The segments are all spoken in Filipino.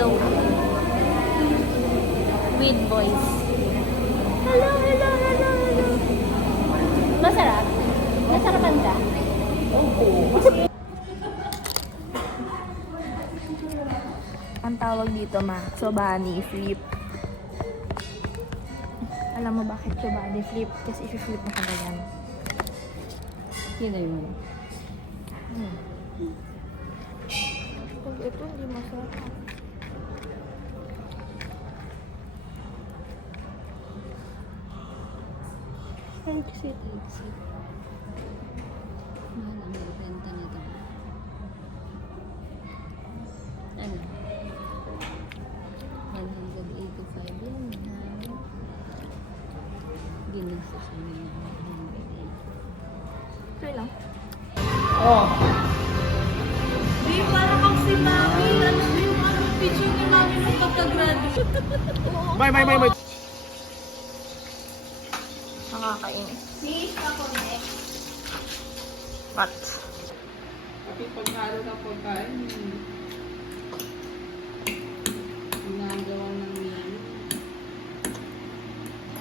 hello. With voice. Hello, hello, hello, hello. Masarap? Nasarapan ka? Oo. Ang tawag dito, ma, Chobani flip. Alam mo bakit Chobani flip? Kasi i-flip mo ka ganyan. Sino yun? Pag ito, hindi masarap. Exit. Mahal ang benta nito. Ano? 185 yan. Ginastos mo na 180. Try lang. Oh. Di, para kang si Mami. Ano yung picture ni Mami nung pagka-graduate? Bye. Nakakainis. Please, ako next. What? Kapit pagkaro ng pagkain. Ginagawa ng yan.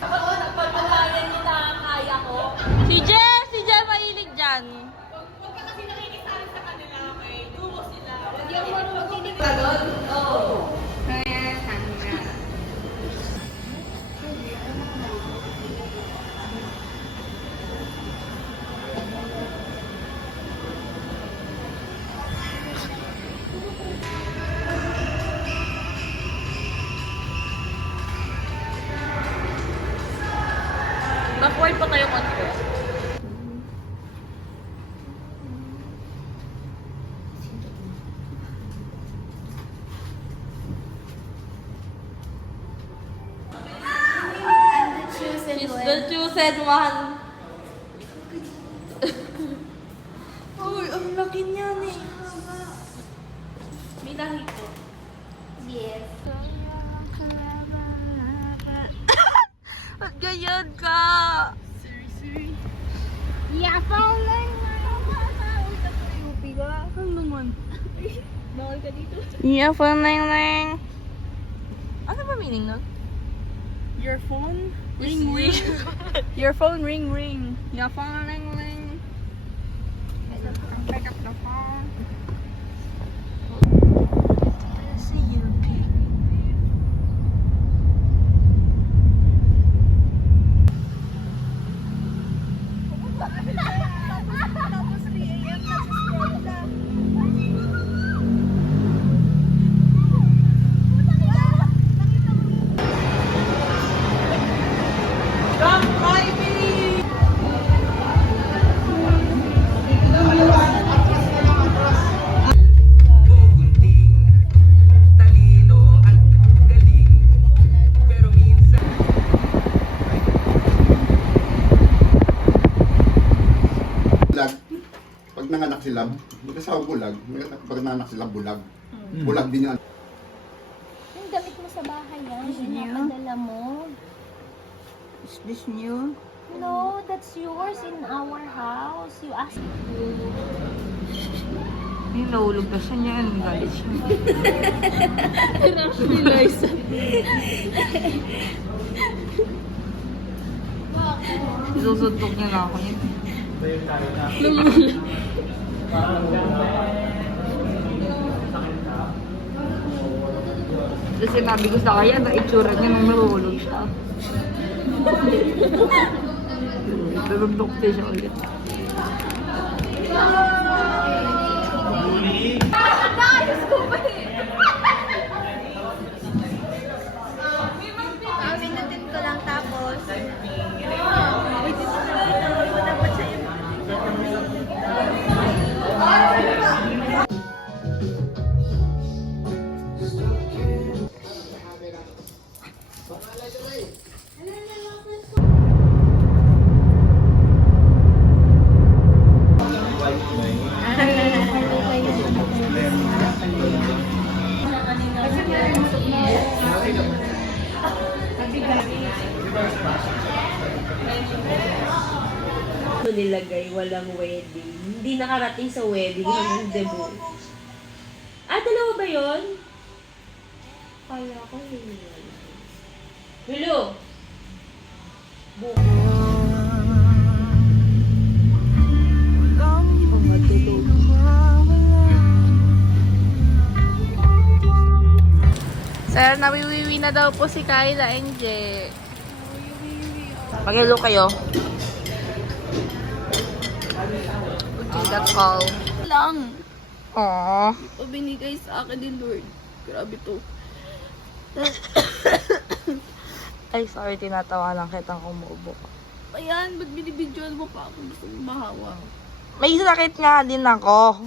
Oo, nagpapalayan niyo na kaya ko. Si Jess! Si Jess mahilig dyan. Huwag ka kasi nakikisali sa kanila, okay? Dumo sila. Hindi ako marunong sinig ka doon. Oo. Backward pa tayo konti. She's the chosen one. Uy, ang laki niya eh. May lahi ko. Yes. At ganyan ka? Yeah, falling. Ano naman? Bawal ka dito. Yeah, phone lang. Ano ba meaning nun? Your phone? Ring ring. Your phone ring. Yeah, phone lang. Pick up the phone. See you, pig. Tapos 3 a.m. nasa-scroll ka. Bulag, pag nanganak sila, mag-asawa bulag, pag nanganak sila bulag. Bulag din yan. Yung damit mo sa bahay yan. New? Pinapadala mo. Is this new? No, that's yours in our house. You asked. Yung nahulog na siya niya. Ang galit siya. Rush ni Liza. Isusuntok niya na ako yun. Kasi sinabi ko sa kanya na itsura niya nung nahulog siya. Nagdukte siya ulit. Pinutin ko lang tapos. Nilagay, walang wedding. Hindi nakarating sa wedding hanggang debut. Ah, dalawa ba yun? kaya ko Hello! Sir, nawiwiwi na daw po si Kyla and Jay. Mag-hello kayo. Okay, that's all. Lang. Aww. O binigay sa akin ni Lord. Grabe to. Ay, sorry, tinatawa lang kitang umuubo. Ayan, ba't binibidyoan mo pa ako? Gusto mo mahawa. May sakit nga din ako.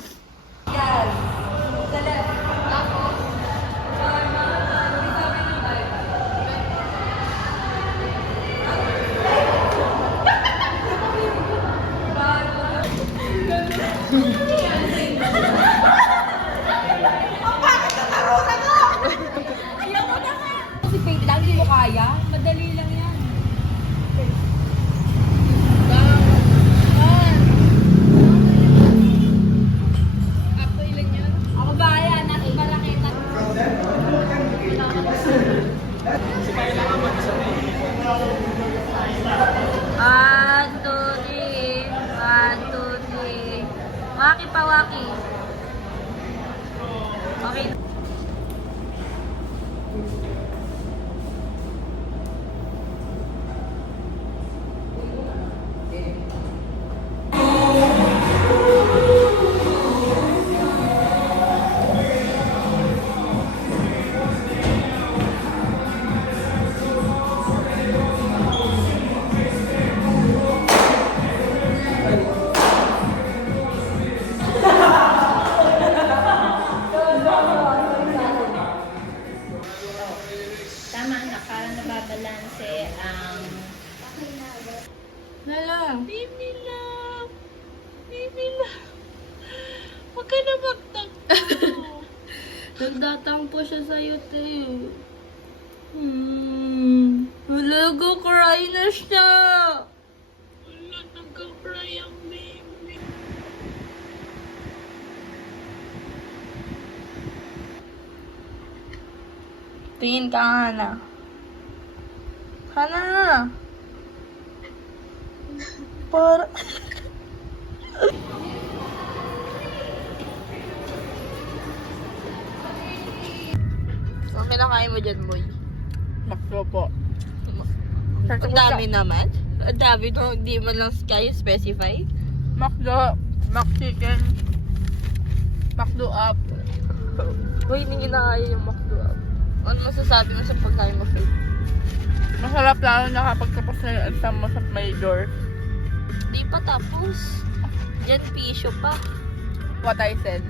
Si Faith lang, hindi mo kaya? Madali lang yan. Ako bahala, nasa baraketa. One, two, three. One, two, three. Waki pa, waki. Okay. Tama na, parang nababalanse ang... Baby love. Baby love. Huwag ka na magtakbo. Nagdatang po siya sa'yo, Teo. Wala, go-cry na siya. Wala, nagka-cry ang baby. Tingin ka, Hana. Hana! Para... Ang kinakain mo dyan, boy? Makro po. Ang dami naman. Ang dami no, hindi man lang kayo specify. Makdo, Chicken, Makdo up. Boy, hindi kinakain yung McDo. Ano masasabi mo sa pagkain mo, Faith? Masarap lalo na kapag tapos na yung exam mo sa major. Di pa tapos. Diyan, pisyo pa. What I said.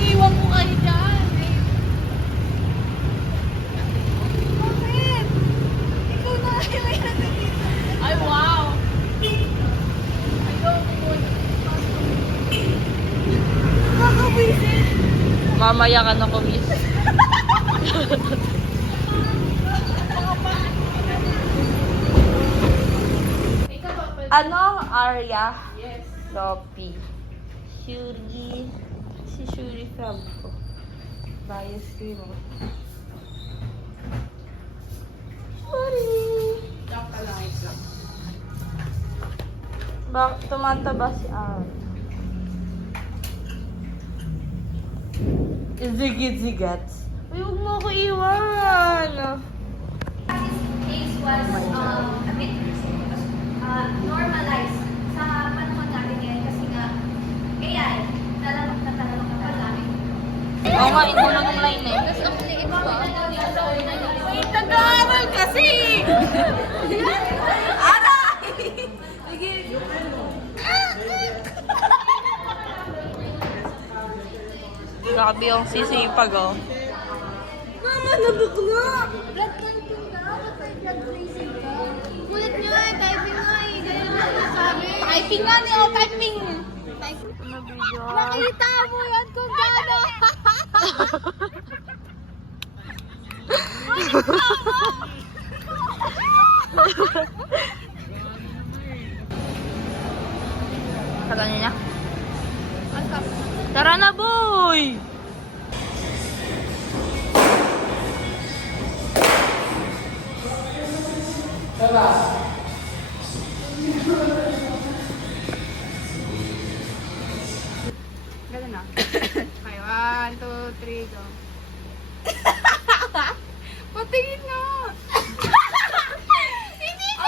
Iiwan ko kayo dyan. Bakit? Ikaw na kailangan na dito. Ay, wow! Nakakawisin. Mamaya ka na kumis. Ano? Arya? Yes. Sophie. Shuri. Si Shuri Franco. Bias cream. Shuri. Tumataba si Arya. Zigit-zigats. Uy, huwag mo ako iwan. Case was a bit normalized sa panahon natin ngayon kasi nga AI, talamak na namin. Oo nga, ito lang ng line eh. Tapos ang liit pa. Wait, nag-aaral kasi! Aray! Sige. Grabe yung sisipag oh. Mama, nabukla! Blood typing ka? Ba't may blood tracing ka? Kulit nyo eh, typing nga eh. Ganyan naman nasabi. Typing nga niya, oh, typing! Nakita mo yan kung gano'n. Kala niya? Tara na, boy! Ganun na. Okay, 1, 2, 3, go. Patingin nga! Hindi ko